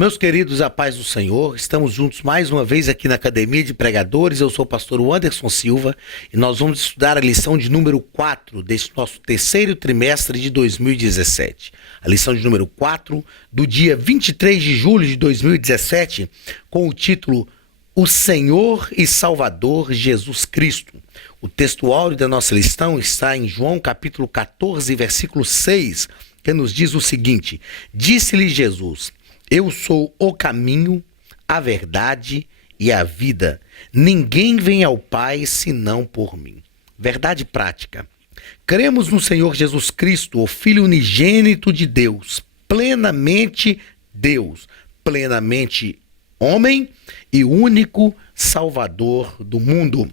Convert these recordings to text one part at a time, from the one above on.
Meus queridos, a paz do Senhor, estamos juntos mais uma vez aqui na Academia de Pregadores. Eu sou o pastor Anderson Silva e nós vamos estudar a lição de número 4 deste nosso terceiro trimestre de 2017. A lição de número 4 do dia 23 de julho de 2017, com o título O Senhor e Salvador Jesus Cristo. O texto áureo da nossa lição está em João capítulo 14, versículo 6, que nos diz o seguinte: Disse-lhe Jesus: Eu sou o caminho, a verdade e a vida. Ninguém vem ao Pai senão por mim. Verdade prática. Cremos no Senhor Jesus Cristo, o Filho unigênito de Deus, plenamente homem e único Salvador do mundo.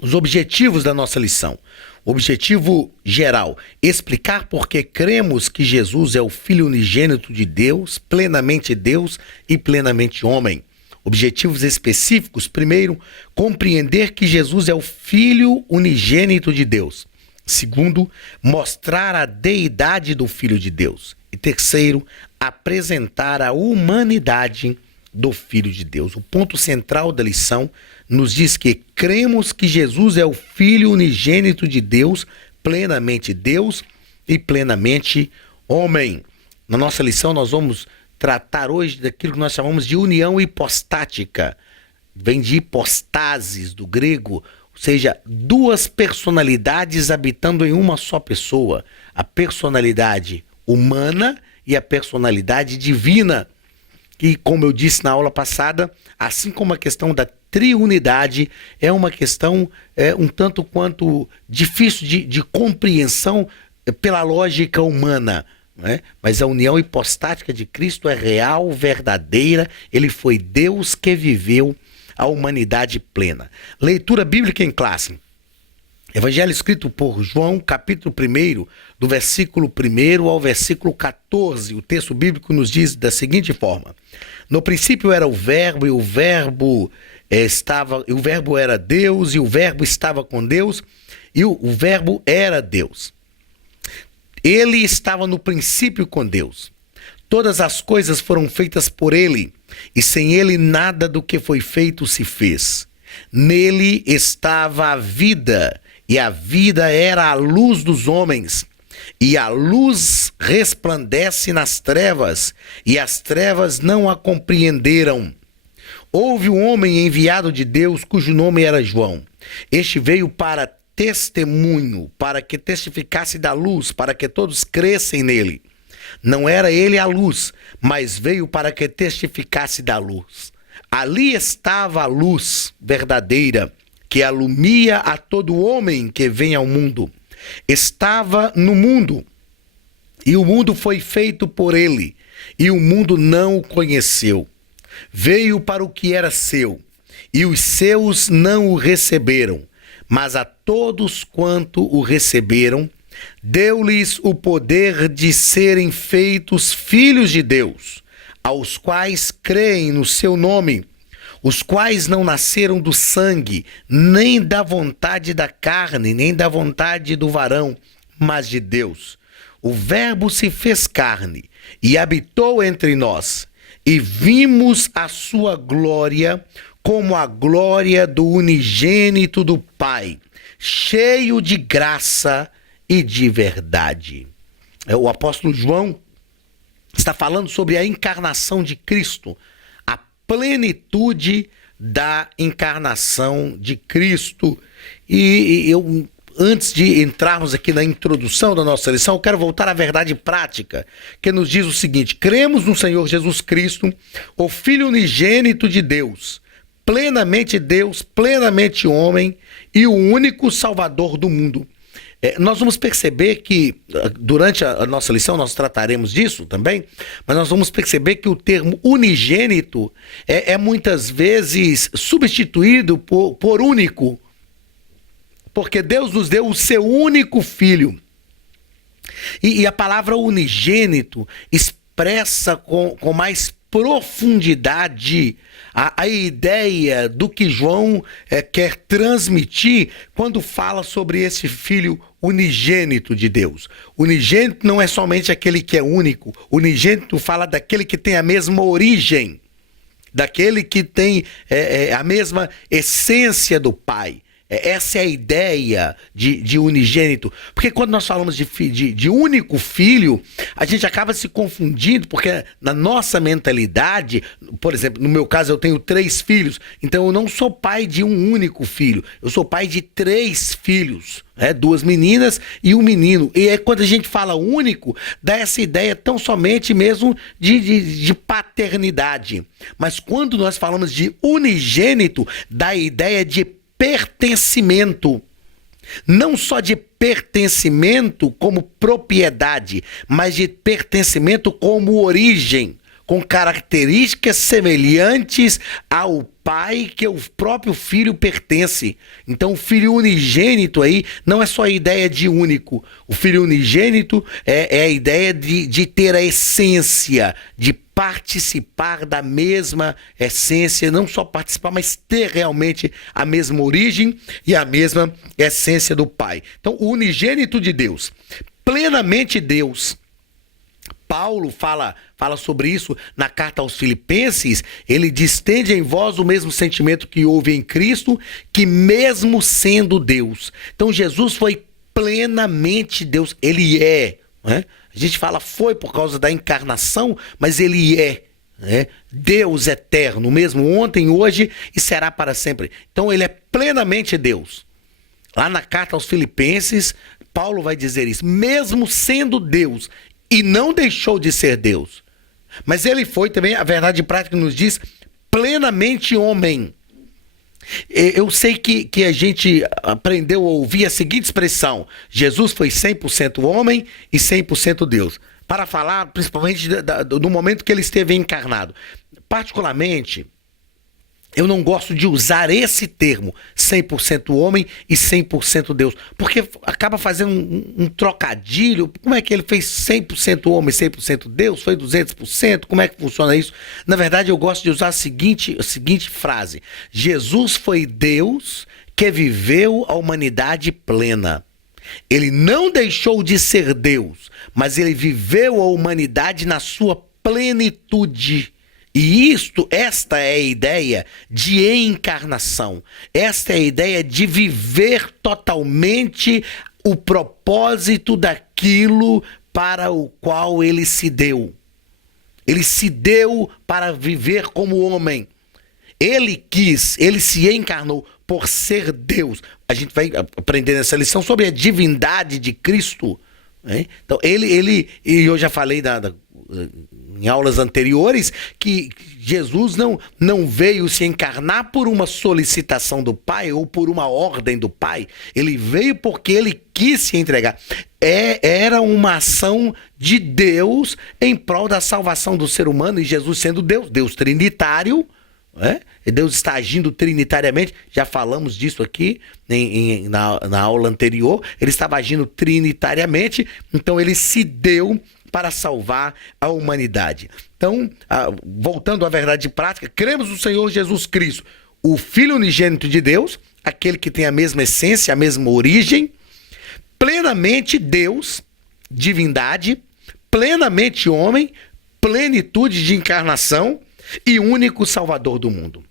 Os objetivos da nossa lição. Objetivo geral: explicar por que cremos que Jesus é o Filho unigênito de Deus e plenamente homem. Objetivos específicos: primeiro, compreender que Jesus é o Filho unigênito de Deus. Segundo, mostrar a deidade do Filho de Deus. E terceiro, apresentar a humanidade do Filho de Deus. O ponto central da lição nos diz que cremos que Jesus é o Filho unigênito de Deus e plenamente homem. Na nossa lição nós vamos tratar hoje daquilo que nós chamamos de união hipostática. Vem de hipostasis, do grego, ou seja, duas personalidades habitando em uma só pessoa. A personalidade humana e a personalidade divina. E como eu disse na aula passada, assim como a questão da triunidade é uma questão um tanto quanto difícil de compreensão pela lógica humana, né? Mas a união hipostática de Cristo é real, verdadeira. Ele foi Deus que viveu a humanidade plena. Leitura bíblica em classe. Evangelho escrito por João, capítulo 1, do versículo 1 ao versículo 14. O texto bíblico nos diz da seguinte forma: No princípio era o Verbo, e o Verbo era Deus, e o Verbo estava com Deus, e o Verbo era Deus. Ele estava no princípio com Deus. Todas as coisas foram feitas por ele, e sem ele nada do que foi feito se fez. Nele estava a vida, e a vida era a luz dos homens. E a luz resplandece nas trevas, e as trevas não a compreenderam. Houve um homem enviado de Deus, cujo nome era João. Este veio para testemunho, para que testificasse da luz, para que todos crescem nele. Não era ele a luz, mas veio para que testificasse da luz. Ali estava a luz verdadeira, que alumia a todo homem que vem ao mundo. Estava no mundo, e o mundo foi feito por ele, e o mundo não o conheceu. Veio para o que era seu, e os seus não o receberam. Mas a todos quanto o receberam, deu-lhes o poder de serem feitos filhos de Deus, aos quais creem no seu nome, os quais não nasceram do sangue, nem da vontade da carne, nem da vontade do varão, mas de Deus. O Verbo se fez carne e habitou entre nós, e vimos a sua glória como a glória do unigênito do Pai, cheio de graça e de verdade. O apóstolo João está falando sobre a encarnação de Cristo, a plenitude da encarnação de Cristo. E eu, antes de entrarmos aqui na introdução da nossa lição, eu quero voltar à verdade prática, que nos diz o seguinte: cremos no Senhor Jesus Cristo, o Filho unigênito de Deus, plenamente homem e o único Salvador do mundo. Nós vamos perceber que, durante a nossa lição, nós trataremos disso também, mas nós vamos perceber que o termo unigênito é muitas vezes substituído por único, porque Deus nos deu o seu único Filho. E a palavra unigênito expressa com mais profundidade a ideia do que João quer transmitir quando fala sobre esse Filho unigênito de Deus. Unigênito não é somente aquele que é único. Unigênito fala daquele que tem a mesma origem, daquele que tem a mesma essência do Pai. Essa é a ideia de unigênito. Porque quando nós falamos de único filho, a gente acaba se confundindo, porque na nossa mentalidade, por exemplo, no meu caso eu tenho 3 filhos, então eu não sou pai de um único filho, eu sou pai de 3 filhos. 2 meninas e um menino. E é quando a gente fala único, dá essa ideia tão somente mesmo de paternidade. Mas quando nós falamos de unigênito, dá a ideia de pertencimento. Não só de pertencimento como propriedade, mas de pertencimento como origem, com características semelhantes ao pai que o próprio filho pertence. Então o filho unigênito aí não é só a ideia de único. O filho unigênito é a ideia de ter a essência, de participar da mesma essência, não só participar, mas ter realmente a mesma origem e a mesma essência do Pai. Então, o unigênito de Deus, plenamente Deus. Paulo fala sobre isso na carta aos Filipenses. Ele diz: tende em vós o mesmo sentimento que houve em Cristo, que mesmo sendo Deus. Então, Jesus foi plenamente Deus. Ele é, né? A gente fala foi por causa da encarnação, mas ele é, né? Deus eterno, mesmo ontem, hoje e será para sempre. Então ele é plenamente Deus. Lá na carta aos Filipenses, Paulo vai dizer isso, mesmo sendo Deus, e não deixou de ser Deus. Mas ele foi também, a verdade prática nos diz, plenamente homem. Eu sei que a gente aprendeu a ouvir a seguinte expressão: Jesus foi 100% homem e 100% Deus, para falar principalmente do momento que ele esteve encarnado. Particularmente, eu não gosto de usar esse termo, 100% homem e 100% Deus, porque acaba fazendo um trocadilho. Como é que ele fez 100% homem e 100% Deus? Foi 200%? Como é que funciona isso? Na verdade, eu gosto de usar a seguinte frase: Jesus foi Deus que viveu a humanidade plena. Ele não deixou de ser Deus, mas ele viveu a humanidade na sua plenitude. E esta é a ideia de encarnação. Esta é a ideia de viver totalmente o propósito daquilo para o qual ele se deu. Ele se deu para viver como homem. Ele se encarnou por ser Deus. A gente vai aprender nessa lição sobre a divindade de Cristo, né? Então, e eu já falei em aulas anteriores que Jesus não veio se encarnar por uma solicitação do Pai ou por uma ordem do Pai. Ele veio porque ele quis se entregar. Era uma ação de Deus em prol da salvação do ser humano, e Jesus sendo Deus trinitário, né? Deus está agindo trinitariamente. Já falamos disso aqui na aula anterior. Ele estava agindo trinitariamente, então ele se deu para salvar a humanidade. Então, voltando à verdade prática, cremos no Senhor Jesus Cristo, o Filho unigênito de Deus, aquele que tem a mesma essência, a mesma origem, plenamente Deus, divindade, plenamente homem, plenitude de encarnação e único Salvador do mundo.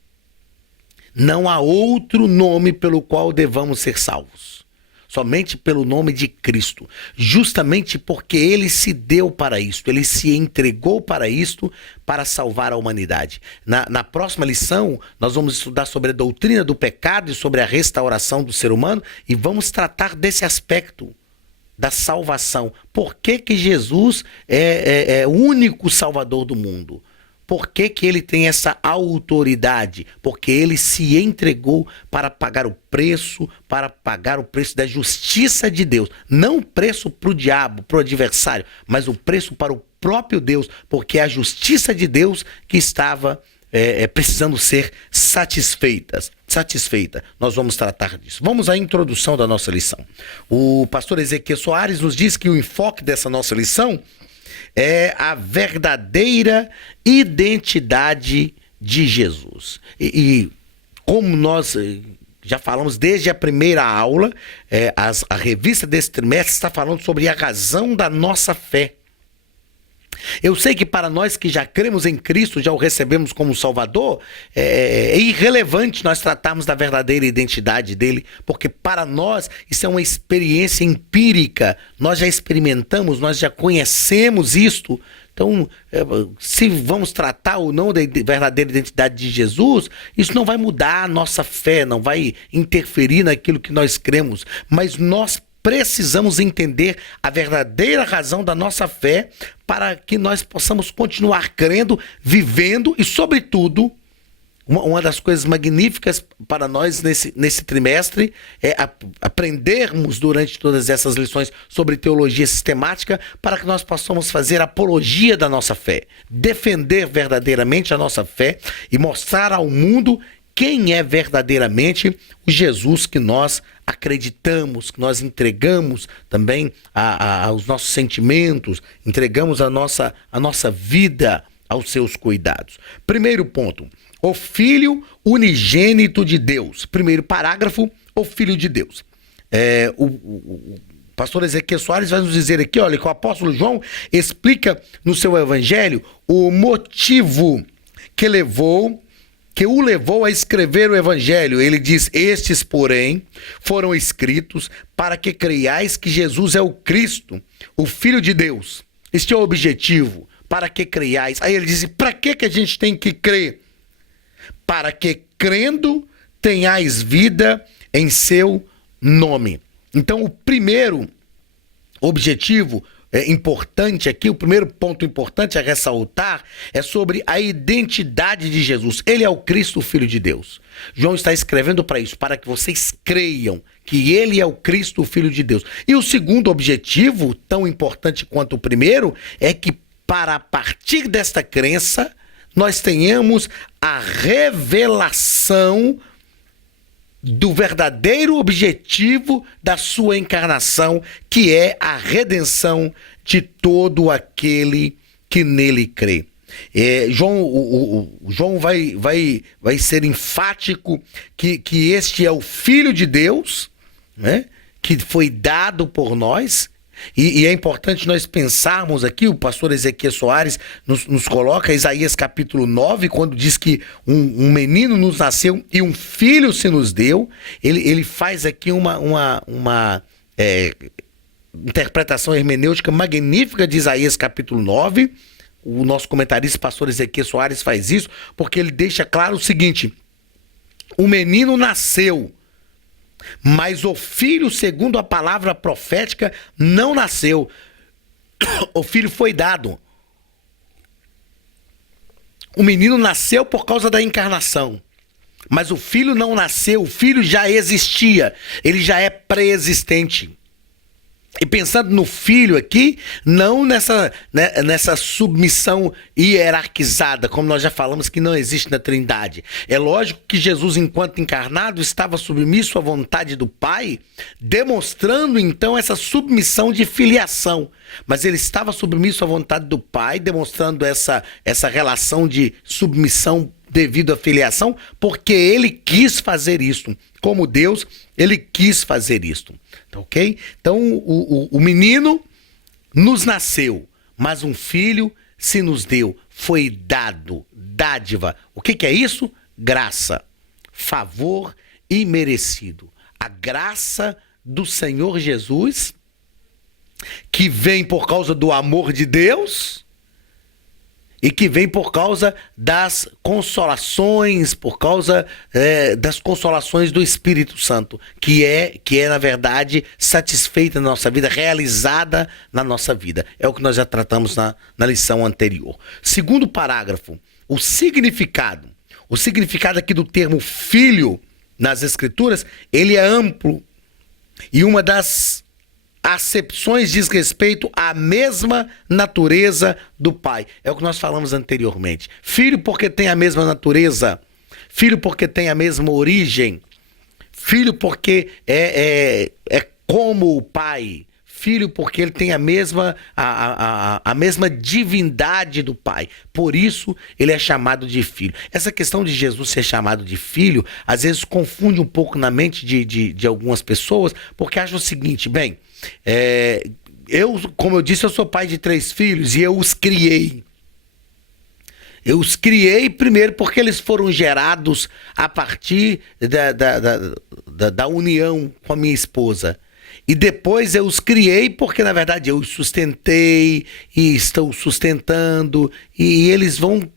Não há outro nome pelo qual devamos ser salvos. Somente pelo nome de Cristo, justamente porque ele se deu para isto, ele se entregou para isto, para salvar a humanidade. Na próxima lição, nós vamos estudar sobre a doutrina do pecado e sobre a restauração do ser humano, e vamos tratar desse aspecto da salvação. Por que Jesus é o único Salvador do mundo? Por que ele tem essa autoridade? Porque ele se entregou para pagar o preço da justiça de Deus. Não o preço para o diabo, para o adversário, mas o preço para o próprio Deus, porque é a justiça de Deus que estava precisando ser satisfeita. Nós vamos tratar disso. Vamos à introdução da nossa lição. O pastor Ezequiel Soares nos diz que o enfoque dessa nossa lição é a verdadeira identidade de Jesus. E como nós já falamos desde a primeira aula, a revista desse trimestre está falando sobre a razão da nossa fé. Eu sei que para nós que já cremos em Cristo, já o recebemos como Salvador, é irrelevante nós tratarmos da verdadeira identidade dele, porque para nós isso é uma experiência empírica, nós já experimentamos, nós já conhecemos isto. Então, se vamos tratar ou não da verdadeira identidade de Jesus, isso não vai mudar a nossa fé, não vai interferir naquilo que nós cremos, mas nós precisamos entender a verdadeira razão da nossa fé para que nós possamos continuar crendo, vivendo e, sobretudo, uma das coisas magníficas para nós nesse trimestre é aprendermos durante todas essas lições sobre teologia sistemática para que nós possamos fazer apologia da nossa fé, defender verdadeiramente a nossa fé e mostrar ao mundo quem é verdadeiramente o Jesus que nós acreditamos, que nós entregamos também aos nossos sentimentos, entregamos a nossa vida aos seus cuidados. Primeiro ponto, o Filho unigênito de Deus. Primeiro parágrafo, o Filho de Deus. O pastor Ezequiel Soares vai nos dizer aqui, olha, que o apóstolo João explica no seu evangelho o motivo que o levou a escrever o evangelho. Ele diz: estes, porém, foram escritos para que creiais que Jesus é o Cristo, o Filho de Deus. Este é o objetivo, para que creiais. Aí ele diz: para que a gente tem que crer? Para que, crendo, tenhais vida em seu nome. Então, o primeiro objetivo importante aqui, o primeiro ponto importante a ressaltar é sobre a identidade de Jesus. Ele é o Cristo, o Filho de Deus. João está escrevendo para isso, para que vocês creiam que ele é o Cristo, o Filho de Deus. E o segundo objetivo, tão importante quanto o primeiro, é que para a partir desta crença, nós tenhamos a revelação do verdadeiro objetivo da sua encarnação, que é a redenção de todo aquele que nele crê. João vai ser enfático que este é o Filho de Deus, né, que foi dado por nós. E é importante nós pensarmos aqui, o pastor Ezequiel Soares nos coloca Isaías capítulo 9, quando diz que um menino nos nasceu e um filho se nos deu. Ele faz aqui uma interpretação hermenêutica magnífica de Isaías capítulo 9. O nosso comentarista, pastor Ezequiel Soares, faz isso porque ele deixa claro o seguinte: o menino nasceu, mas o filho, segundo a palavra profética, não nasceu. O filho foi dado. O menino nasceu por causa da encarnação, mas o filho não nasceu. O filho já existia, ele já é pré-existente. E pensando no filho aqui, não nessa submissão hierarquizada, como nós já falamos que não existe na Trindade. É lógico que Jesus, enquanto encarnado, estava submisso à vontade do Pai, demonstrando então essa submissão de filiação. Mas ele estava submisso à vontade do Pai, demonstrando essa relação de submissão devido à filiação, porque ele quis fazer isto. Como Deus, ele quis fazer isto. Tá, ok? Então, o menino nos nasceu, mas um filho se nos deu. Foi dado, dádiva. O que é isso? Graça, favor imerecido. A graça do Senhor Jesus, que vem por causa do amor de Deus e que vem por causa das consolações, por causa das consolações do Espírito Santo, que é, na verdade, satisfeita na nossa vida, realizada na nossa vida. É o que nós já tratamos na lição anterior. Segundo parágrafo, o significado aqui do termo filho nas Escrituras, ele é amplo, e uma das acepções diz respeito à mesma natureza do Pai. É o que nós falamos anteriormente. Filho porque tem a mesma natureza. Filho porque tem a mesma origem. Filho porque é como o Pai. filho porque ele tem a mesma divindade do pai. Por isso ele é chamado de filho. Essa questão de Jesus ser chamado de filho, às vezes confunde um pouco na mente de algumas pessoas, porque acham o seguinte, bem, como eu disse, eu sou pai de 3 filhos e eu os criei. Eu os criei primeiro porque eles foram gerados a partir da união com a minha esposa. E depois eu os criei porque, na verdade, eu os sustentei e estou sustentando. E eles vão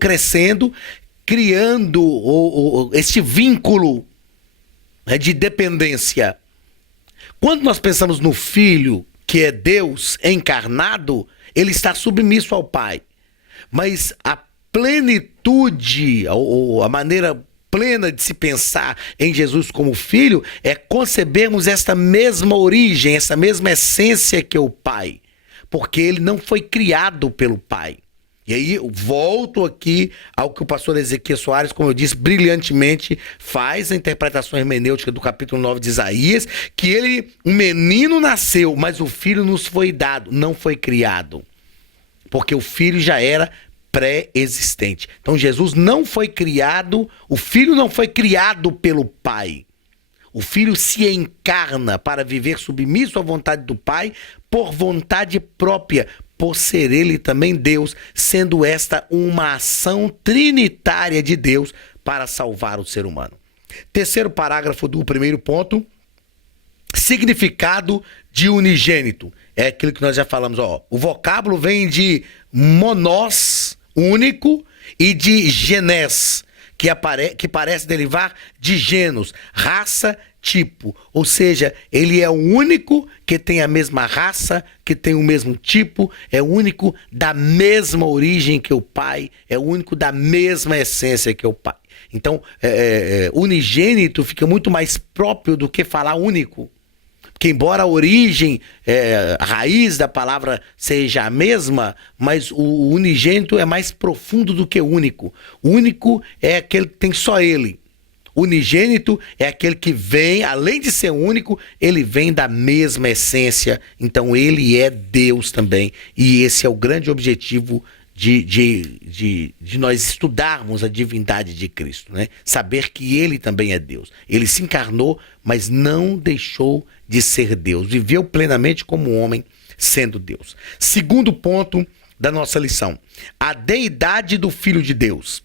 crescendo, criando este vínculo, né, de dependência. Quando nós pensamos no Filho, que é Deus encarnado, ele está submisso ao Pai. Mas a plenitude, ou a maneira plena de se pensar em Jesus como Filho, é concebermos esta mesma origem, essa mesma essência que é o Pai. Porque ele não foi criado pelo Pai. E aí eu volto aqui ao que o pastor Ezequiel Soares, como eu disse, brilhantemente faz a interpretação hermenêutica do capítulo 9 de Isaías, que um menino nasceu, mas o filho nos foi dado, não foi criado. Porque o filho já era pré-existente. Então Jesus não foi criado, o filho não foi criado pelo pai. O filho se encarna para viver submisso à vontade do pai por vontade própria, por ser ele também Deus, sendo esta uma ação trinitária de Deus para salvar o ser humano. Terceiro parágrafo do primeiro ponto, significado de unigênito. É aquilo que nós já falamos, o vocábulo vem de monós, único, e de genés, que parece derivar de genos, raça, tipo. Ou seja, ele é o único que tem a mesma raça, que tem o mesmo tipo, é o único da mesma origem que o pai, é o único da mesma essência que o pai. Então, unigênito fica muito mais próprio do que falar único. Que embora a origem, a raiz da palavra seja a mesma, mas o unigênito é mais profundo do que o único. O único é aquele que tem só ele. O unigênito é aquele que vem, além de ser único, ele vem da mesma essência. Então ele é Deus também. E esse é o grande objetivo de nós estudarmos a divindade de Cristo, né? Saber que ele também é Deus. Ele se encarnou, mas não deixou de ser Deus. Viveu plenamente como homem, sendo Deus. Segundo ponto da nossa lição, a deidade do Filho de Deus.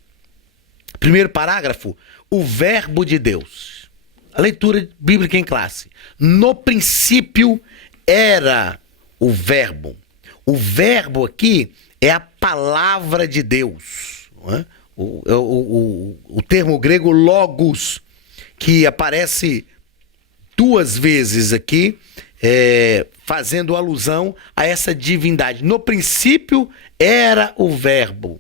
Primeiro parágrafo, o verbo de Deus. A leitura bíblica em classe. No princípio era o verbo. O verbo aqui é a palavra de Deus. Não é? O termo grego logos, que aparece 2 vezes aqui, fazendo alusão a essa divindade. No princípio era o verbo,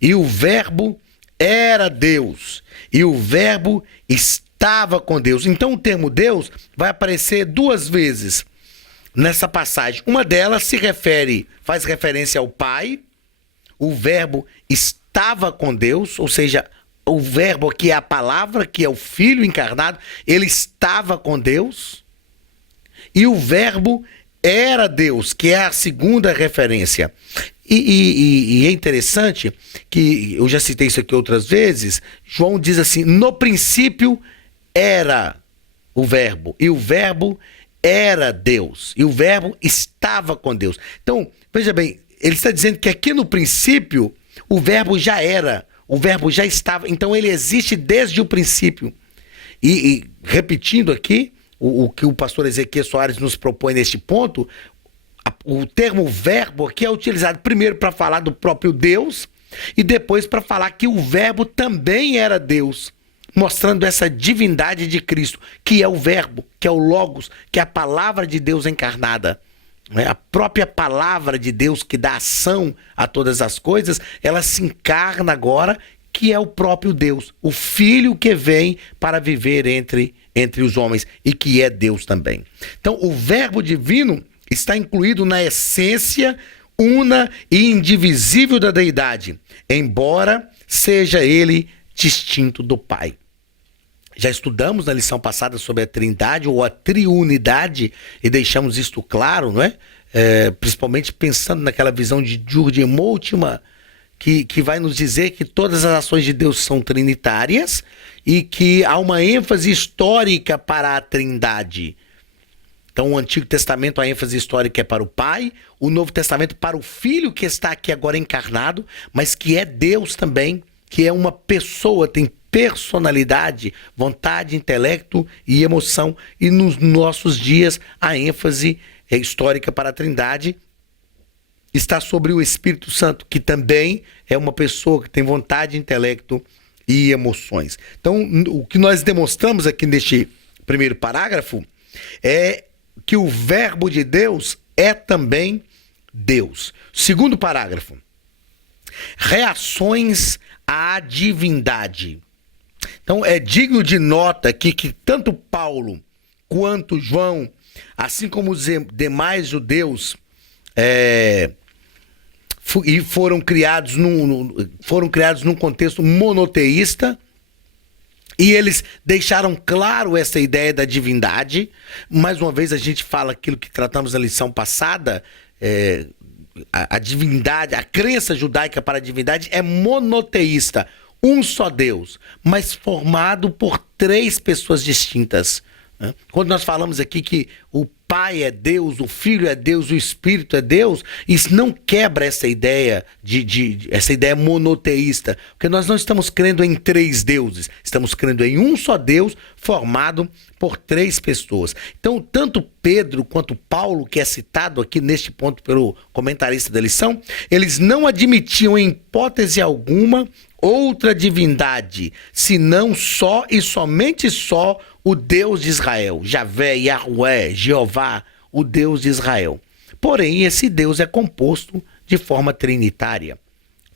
e o verbo era Deus, e o verbo estava com Deus. Então o termo Deus vai aparecer 2 vezes nessa passagem. Uma delas faz referência ao Pai. O verbo estava com Deus, ou seja, o verbo aqui é a palavra, que é o Filho encarnado, ele estava com Deus. E o verbo era Deus, que é a segunda referência. E é interessante que, eu já citei isso aqui outras vezes, João diz assim, no princípio era o verbo, e o verbo era Deus, e o verbo estava com Deus. Então, veja bem, ele está dizendo que aqui no princípio o verbo já era, o verbo já estava, então ele existe desde o princípio. E repetindo aqui, o que o pastor Ezequiel Soares nos propõe neste ponto, o termo verbo aqui é utilizado primeiro para falar do próprio Deus e depois para falar que o verbo também era Deus, mostrando essa divindade de Cristo, que é o verbo, que é o logos, que é a palavra de Deus encarnada. A própria palavra de Deus que dá ação a todas as coisas, ela se encarna agora, que é o próprio Deus, o Filho que vem para viver entre os homens e que é Deus também. Então o verbo divino está incluído na essência una e indivisível da deidade, embora seja ele distinto do Pai. Já estudamos na lição passada sobre a trindade ou a triunidade e deixamos isto claro, não é? Principalmente pensando naquela visão de Jürgen Moltmann, que vai nos dizer que todas as ações de Deus são trinitárias e que há uma ênfase histórica para a trindade. Então, o Antigo Testamento, a ênfase histórica é para o Pai, o Novo Testamento para o Filho que está aqui agora encarnado, mas que é Deus também, que é uma pessoa, tem personalidade, vontade, intelecto e emoção. E nos nossos dias, a ênfase histórica para a Trindade está sobre o Espírito Santo, que também é uma pessoa que tem vontade, intelecto e emoções. Então, o que nós demonstramos aqui neste primeiro parágrafo é que o Verbo de Deus é também Deus. Segundo parágrafo, reações à divindade. Então, é digno de nota aqui que tanto Paulo quanto João, assim como os demais judeus, foram criados num contexto monoteísta, e eles deixaram claro essa ideia da divindade. Mais uma vez a gente fala aquilo que tratamos na lição passada, a divindade, a crença judaica para a divindade é monoteísta, um só Deus, mas formado por 3 pessoas distintas. Quando nós falamos aqui que o Pai é Deus, o Filho é Deus, o Espírito é Deus, isso não quebra essa ideia essa ideia monoteísta, porque nós não estamos crendo em 3 deuses, estamos crendo em um só Deus formado por 3 pessoas. Então, tanto Pedro quanto Paulo, que é citado aqui neste ponto pelo comentarista da lição, eles não admitiam em hipótese alguma outra divindade, senão só e somente só o Deus de Israel, Javé, Yahweh, Jeová, o Deus de Israel. Porém, esse Deus é composto de forma trinitária.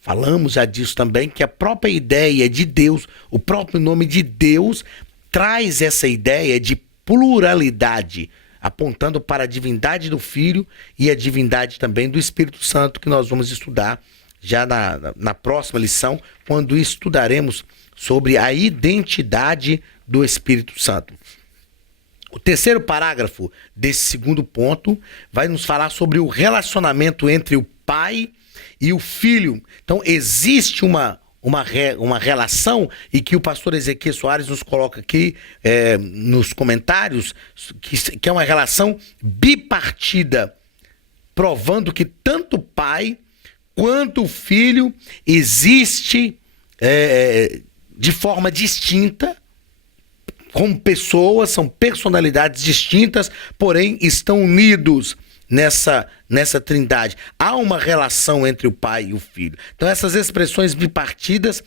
Falamos já disso também, que a própria ideia de Deus, o próprio nome de Deus, traz essa ideia de pluralidade, apontando para a divindade do Filho e a divindade também do Espírito Santo, que nós vamos estudar já na próxima lição, quando estudaremos sobre a identidade do Espírito Santo. O terceiro parágrafo desse segundo ponto vai nos falar sobre o relacionamento entre o Pai e o Filho. Então, existe uma relação, e que o pastor Ezequiel Soares nos coloca aqui nos comentários, que é uma relação bipartida, provando que tanto o Pai quanto o Filho existe de forma distinta, como pessoas, são personalidades distintas, porém estão unidos nessa trindade. Há uma relação entre o Pai e o Filho. Então, essas expressões bipartidas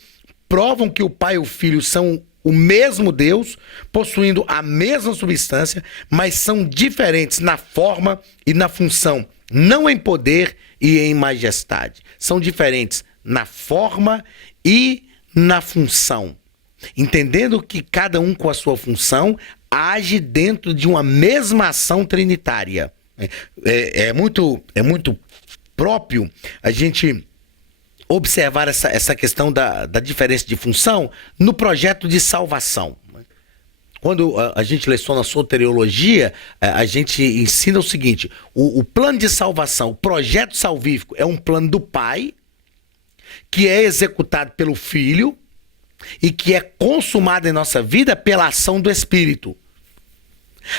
provam que o Pai e o Filho são o mesmo Deus, possuindo a mesma substância, mas são diferentes na forma e na função, não em poder e em majestade. São diferentes na forma e na função. Entendendo que cada um com a sua função age dentro de uma mesma ação trinitária. É muito próprio a gente observar essa questão da diferença de função no projeto de salvação. Quando a gente leciona soteriologia, a gente ensina o seguinte: o plano de salvação, o projeto salvífico é um plano do Pai, que é executado pelo Filho e que é consumado em nossa vida pela ação do Espírito.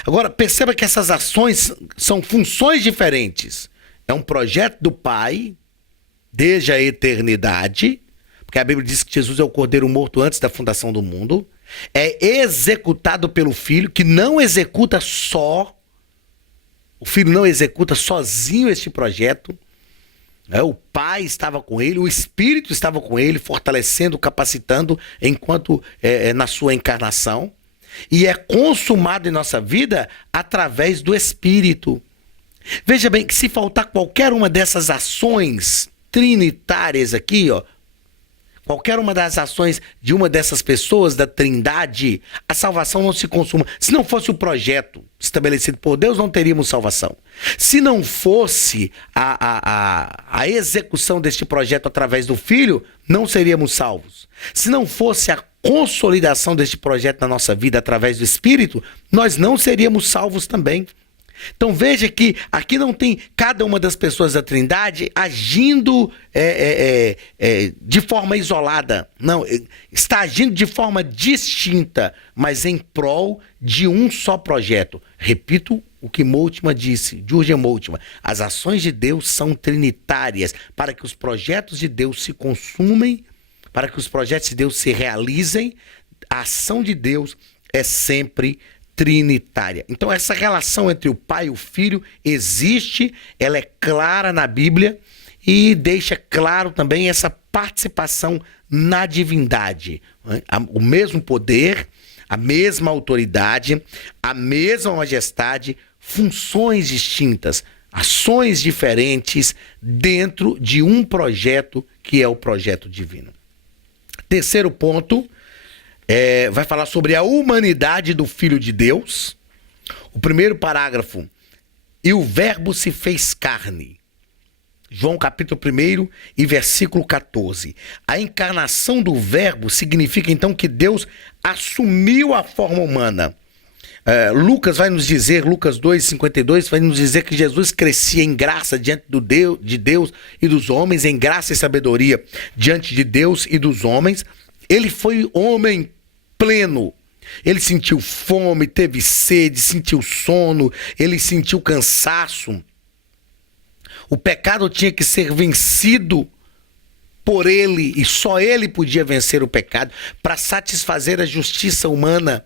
Agora, perceba que essas ações são funções diferentes. É um projeto do Pai, desde a eternidade, porque a Bíblia diz que Jesus é o Cordeiro morto antes da fundação do mundo. É executado pelo Filho, que não executa só. O Filho não executa sozinho este projeto. O Pai estava com ele, o Espírito estava com ele, fortalecendo, capacitando, enquanto na sua encarnação. E é consumado em nossa vida através do Espírito. Veja bem que se faltar qualquer uma dessas ações trinitárias aqui, qualquer uma das ações de uma dessas pessoas da Trindade, a salvação não se consuma. Se não fosse o projeto estabelecido por Deus, não teríamos salvação. Se não fosse a execução deste projeto através do Filho, não seríamos salvos. Se não fosse a consolidação deste projeto na nossa vida através do Espírito, nós não seríamos salvos também. Então veja que aqui não tem cada uma das pessoas da Trindade agindo de forma isolada. Não, está agindo de forma distinta, mas em prol de um só projeto. Repito o que Moltmann disse, Jürgen Moltmann: as ações de Deus são trinitárias, para que os projetos de Deus se consumem, para que os projetos de Deus se realizem. A ação de Deus é sempre trinitária. Então essa relação entre o Pai e o Filho existe, ela é clara na Bíblia e deixa claro também essa participação na divindade. O mesmo poder, a mesma autoridade, a mesma majestade, funções distintas, ações diferentes dentro de um projeto que é o projeto divino. Terceiro ponto, vai falar sobre a humanidade do Filho de Deus. O primeiro parágrafo: e o verbo se fez carne. João capítulo 1 e versículo 14. A encarnação do verbo significa então que Deus assumiu a forma humana. Lucas vai nos dizer, Lucas 2:52, vai nos dizer que Jesus crescia em graça diante de Deus e dos homens, em graça e sabedoria diante de Deus e dos homens. Ele foi homem pleno. Ele sentiu fome, teve sede, sentiu sono, ele sentiu cansaço. O pecado tinha que ser vencido por ele, e só ele podia vencer o pecado para satisfazer a justiça humana.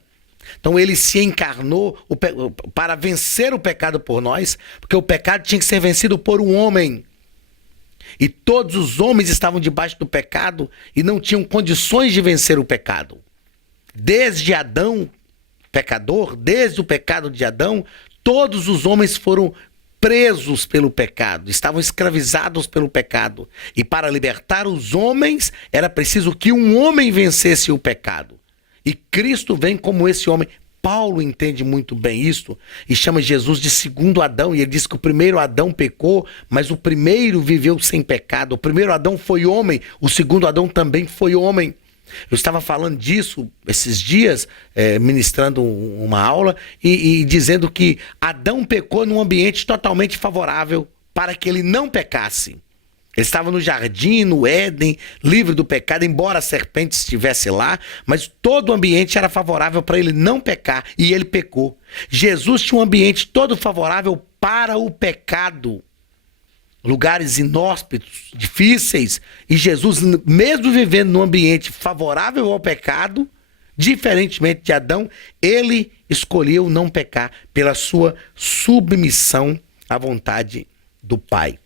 Então ele se encarnou para vencer o pecado por nós, porque o pecado tinha que ser vencido por um homem. E todos os homens estavam debaixo do pecado e não tinham condições de vencer o pecado. Desde Adão, pecador, desde o pecado de Adão, todos os homens foram presos pelo pecado, estavam escravizados pelo pecado. E para libertar os homens, era preciso que um homem vencesse o pecado. E Cristo vem como esse homem. Paulo entende muito bem isso e chama Jesus de segundo Adão. E ele diz que o primeiro Adão pecou, mas o primeiro viveu sem pecado. O primeiro Adão foi homem, o segundo Adão também foi homem. Eu estava falando disso esses dias, ministrando uma aula e dizendo que Adão pecou num ambiente totalmente favorável para que ele não pecasse. Ele estava no jardim, no Éden, livre do pecado, embora a serpente estivesse lá, mas todo o ambiente era favorável para ele não pecar, e ele pecou. Jesus tinha um ambiente todo favorável para o pecado. Lugares inóspitos, difíceis, e Jesus, mesmo vivendo num ambiente favorável ao pecado, diferentemente de Adão, ele escolheu não pecar pela sua submissão à vontade do Pai.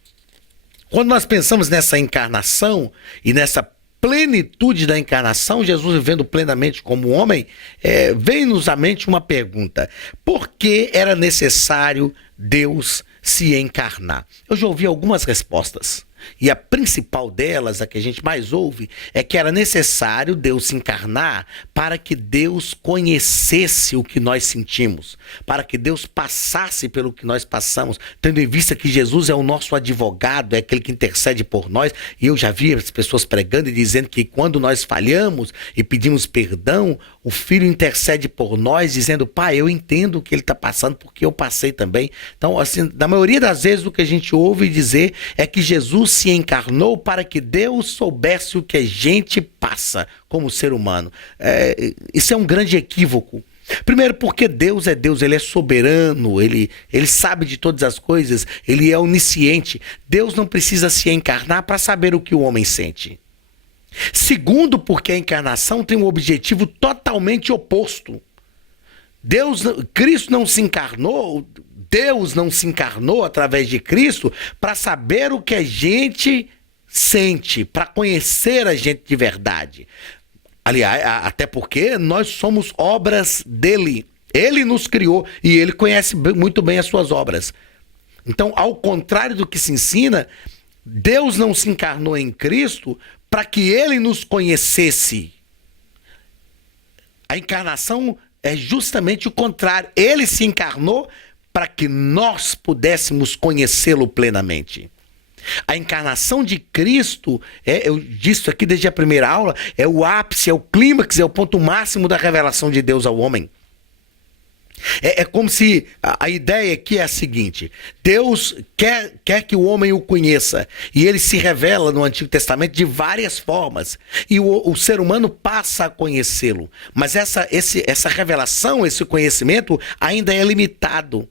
Quando nós pensamos nessa encarnação e nessa plenitude da encarnação, Jesus vivendo plenamente como homem, vem-nos à mente uma pergunta: por que era necessário Deus se encarnar? Eu já ouvi algumas respostas, e a principal delas, a que a gente mais ouve, é que era necessário Deus se encarnar para que Deus conhecesse o que nós sentimos, para que Deus passasse pelo que nós passamos, tendo em vista que Jesus é o nosso advogado, é aquele que intercede por nós. E eu já vi as pessoas pregando e dizendo que quando nós falhamos e pedimos perdão, o Filho intercede por nós, dizendo: Pai, eu entendo o que ele está passando, porque eu passei também. Então, assim, na maioria das vezes o que a gente ouve dizer é que Jesus se encarnou para que Deus soubesse o que a gente passa como ser humano. Isso é um grande equívoco. Primeiro, porque Deus é Deus, ele é soberano, ele sabe de todas as coisas, ele é onisciente. Deus não precisa se encarnar para saber o que o homem sente. Segundo, porque a encarnação tem um objetivo totalmente oposto. Cristo não se encarnou, Deus não se encarnou através de Cristo para saber o que a gente sente, para conhecer a gente de verdade. Aliás, até porque nós somos obras dele. Ele nos criou e ele conhece muito bem as suas obras. Então, ao contrário do que se ensina, Deus não se encarnou em Cristo para que ele nos conhecesse. A encarnação é justamente o contrário. Ele se encarnou para que nós pudéssemos conhecê-lo plenamente. A encarnação de Cristo, eu disse isso aqui desde a primeira aula, é o ápice, é o clímax, é o ponto máximo da revelação de Deus ao homem. É como se a ideia aqui é a seguinte: Deus quer que o homem o conheça, e ele se revela no Antigo Testamento de várias formas, e o ser humano passa a conhecê-lo, mas essa revelação, esse conhecimento ainda é limitado.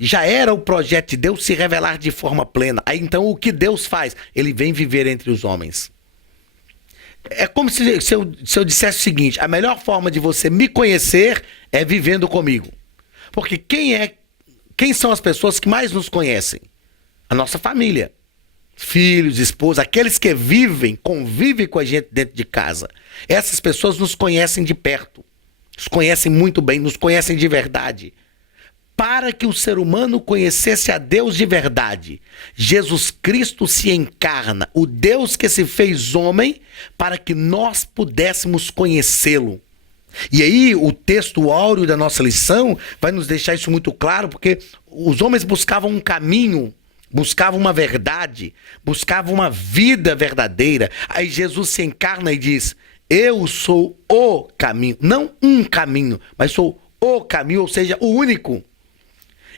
Já era o projeto de Deus se revelar de forma plena. Aí então o que Deus faz? Ele vem viver entre os homens. É como se eu dissesse o seguinte: a melhor forma de você me conhecer é vivendo comigo. Porque quem são as pessoas que mais nos conhecem? A nossa família. Filhos, esposa, aqueles que convivem com a gente dentro de casa. Essas pessoas nos conhecem de perto. Nos conhecem muito bem, nos conhecem de verdade. Para que o ser humano conhecesse a Deus de verdade, Jesus Cristo se encarna, o Deus que se fez homem, para que nós pudéssemos conhecê-lo. E aí o texto áureo da nossa lição vai nos deixar isso muito claro, porque os homens buscavam um caminho, buscavam uma verdade, buscavam uma vida verdadeira. Aí Jesus se encarna e diz: eu sou o caminho, não um caminho, mas sou o caminho, ou seja, o único.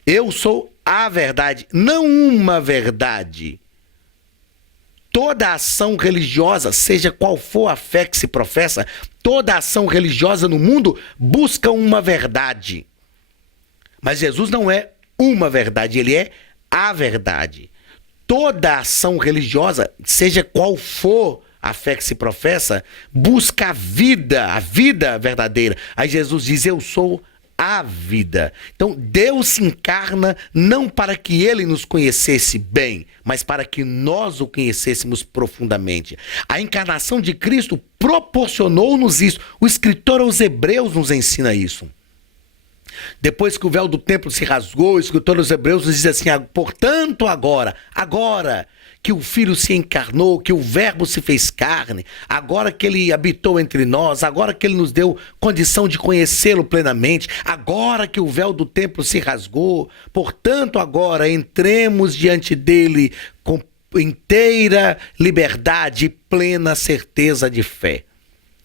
Eu sou a verdade, não uma verdade. Toda ação religiosa, seja qual for a fé que se professa, toda ação religiosa no mundo busca uma verdade. Mas Jesus não é uma verdade, ele é a verdade. Toda ação religiosa, seja qual for a fé que se professa, busca a vida verdadeira. Aí Jesus diz: eu sou a vida. Então Deus se encarna não para que ele nos conhecesse bem, mas para que nós o conhecêssemos profundamente. A encarnação de Cristo proporcionou-nos isso. O escritor aos Hebreus nos ensina isso. Depois que o véu do templo se rasgou, o escritor aos Hebreus nos diz assim: portanto agora que o Filho se encarnou, que o Verbo se fez carne, agora que ele habitou entre nós, agora que ele nos deu condição de conhecê-lo plenamente, agora que o véu do templo se rasgou, portanto agora entremos diante dele com inteira liberdade e plena certeza de fé.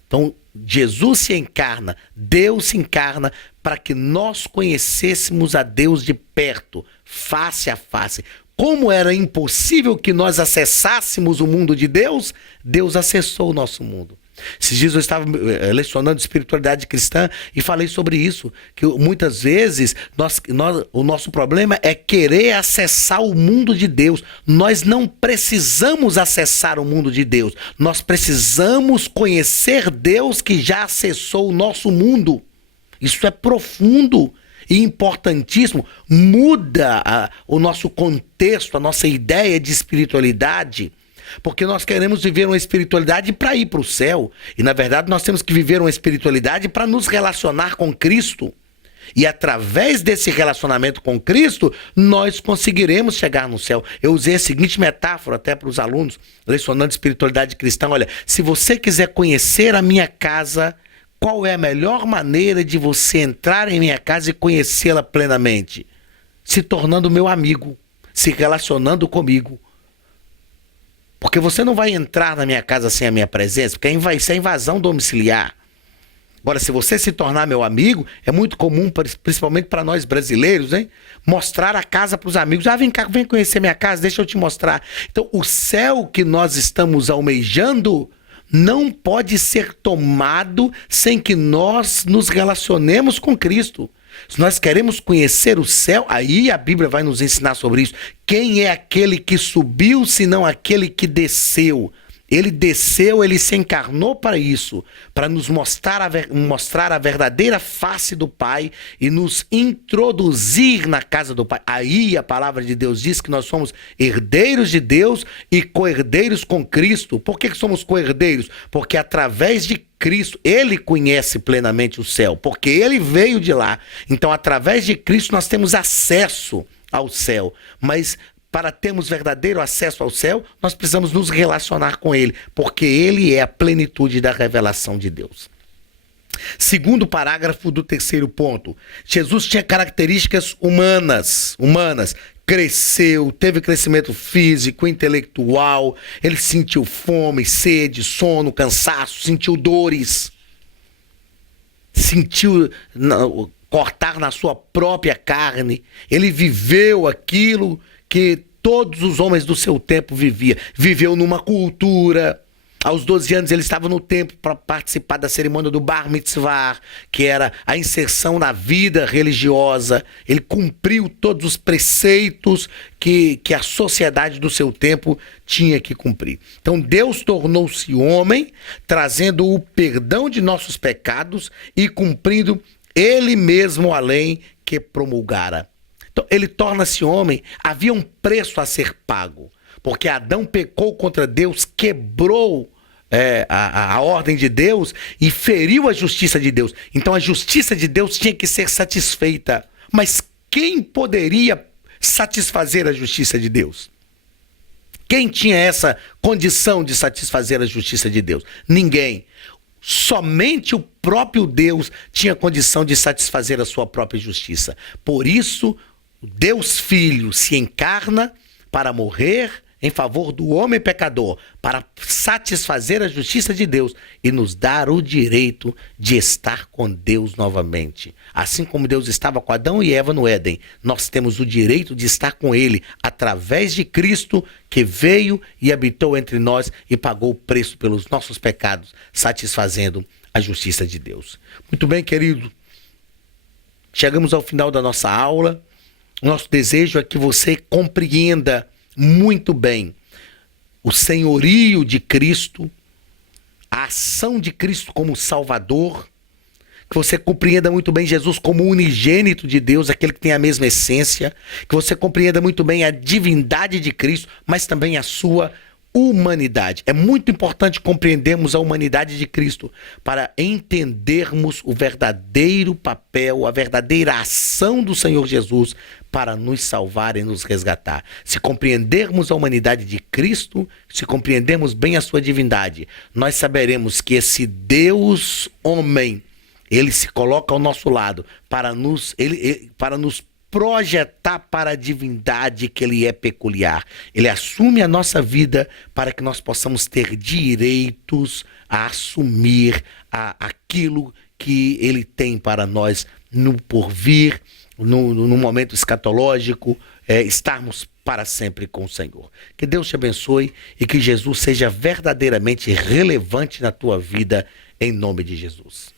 Então Jesus se encarna, Deus se encarna para que nós conhecêssemos a Deus de perto, face a face. Como era impossível que nós acessássemos o mundo de Deus, Deus acessou o nosso mundo. Esses dias eu estava lecionando espiritualidade cristã e falei sobre isso, que muitas vezes o nosso problema é querer acessar o mundo de Deus. Nós não precisamos acessar o mundo de Deus, nós precisamos conhecer Deus que já acessou o nosso mundo. Isso é profundo e importantíssimo, muda o nosso contexto, a nossa ideia de espiritualidade, porque nós queremos viver uma espiritualidade para ir para o céu, e na verdade nós temos que viver uma espiritualidade para nos relacionar com Cristo, e através desse relacionamento com Cristo, nós conseguiremos chegar no céu. Eu usei a seguinte metáfora até para os alunos, lecionando espiritualidade cristã: olha, se você quiser conhecer a minha casa, qual é a melhor maneira de você entrar em minha casa e conhecê-la plenamente? Se tornando meu amigo, se relacionando comigo. Porque você não vai entrar na minha casa sem a minha presença, porque vai ser invasão domiciliar. Agora, se você se tornar meu amigo, é muito comum, principalmente para nós brasileiros, hein? Mostrar a casa para os amigos. Vem cá, vem conhecer minha casa, deixa eu te mostrar. Então, o céu que nós estamos almejando não pode ser tomado sem que nós nos relacionemos com Cristo. Se nós queremos conhecer o céu, aí a Bíblia vai nos ensinar sobre isso. Quem é aquele que subiu, senão aquele que desceu? Ele desceu, ele se encarnou para isso, para nos mostrar a verdadeira face do Pai e nos introduzir na casa do Pai. Aí a palavra de Deus diz que nós somos herdeiros de Deus e co-herdeiros com Cristo. Por que somos co-herdeiros? Porque através de Cristo, ele conhece plenamente o céu, porque ele veio de lá. Então, através de Cristo, nós temos acesso ao céu, mas para termos verdadeiro acesso ao céu, nós precisamos nos relacionar com ele, porque ele é a plenitude da revelação de Deus. Segundo parágrafo do terceiro ponto, Jesus tinha características humanas. cresceu, teve crescimento físico, intelectual, ele sentiu fome, sede, sono, cansaço, sentiu dores, sentiu cortar na sua própria carne, ele viveu aquilo que todos os homens do seu tempo viveu numa cultura. Aos 12 anos ele estava no templo para participar da cerimônia do Bar Mitzvah, que era a inserção na vida religiosa. Ele cumpriu todos os preceitos que a sociedade do seu tempo tinha que cumprir. Então Deus tornou-se homem, trazendo o perdão de nossos pecados e cumprindo ele mesmo a lei que promulgara. Então ele torna-se homem, havia um preço a ser pago, porque Adão pecou contra Deus, quebrou a ordem de Deus e feriu a justiça de Deus. Então a justiça de Deus tinha que ser satisfeita. Mas quem poderia satisfazer a justiça de Deus? Quem tinha essa condição de satisfazer a justiça de Deus? Ninguém. Somente o próprio Deus tinha condição de satisfazer a sua própria justiça. Por isso, Deus Filho se encarna para morrer em favor do homem pecador, para satisfazer a justiça de Deus e nos dar o direito de estar com Deus novamente. Assim como Deus estava com Adão e Eva no Éden, nós temos o direito de estar com Ele através de Cristo, que veio e habitou entre nós e pagou o preço pelos nossos pecados, satisfazendo a justiça de Deus. Muito bem, querido. Chegamos ao final da nossa aula. O nosso desejo é que você compreenda muito bem o senhorio de Cristo, a ação de Cristo como Salvador, que você compreenda muito bem Jesus como unigênito de Deus, aquele que tem a mesma essência, que você compreenda muito bem a divindade de Cristo, mas também a sua humanidade. É muito importante compreendermos a humanidade de Cristo para entendermos o verdadeiro papel, a verdadeira ação do Senhor Jesus para nos salvar e nos resgatar. Se compreendermos a humanidade de Cristo, se compreendermos bem a sua divindade, nós saberemos que esse Deus homem, ele se coloca ao nosso lado para nos projetar para a divindade que ele é peculiar. Ele assume a nossa vida para que nós possamos ter direitos a assumir aquilo que ele tem para nós no porvir, no momento escatológico, estarmos para sempre com o Senhor. Que Deus te abençoe e que Jesus seja verdadeiramente relevante na tua vida, em nome de Jesus.